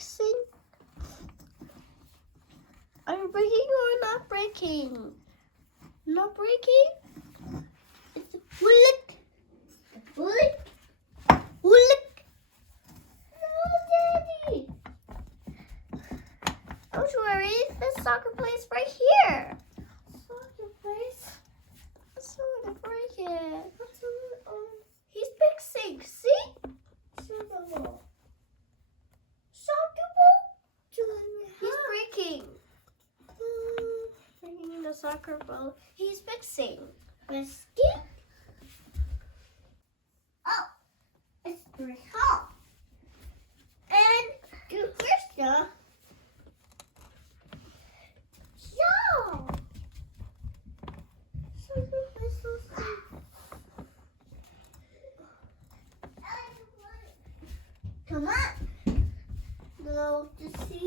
fixing? Are you breaking or not breaking? Not breaking? It's a bullet. Bullet. Bullet. No, Daddy. Don't worry, the soccer place right here. Soccer place? That's not gonna break it. He's fixing, see? Soccer ball. Soccer ball? He's breaking. Breaking the soccer ball. He's fixing. Biscuit? Oh, it's very hot. And do Krista. Yo! Come on. Go to see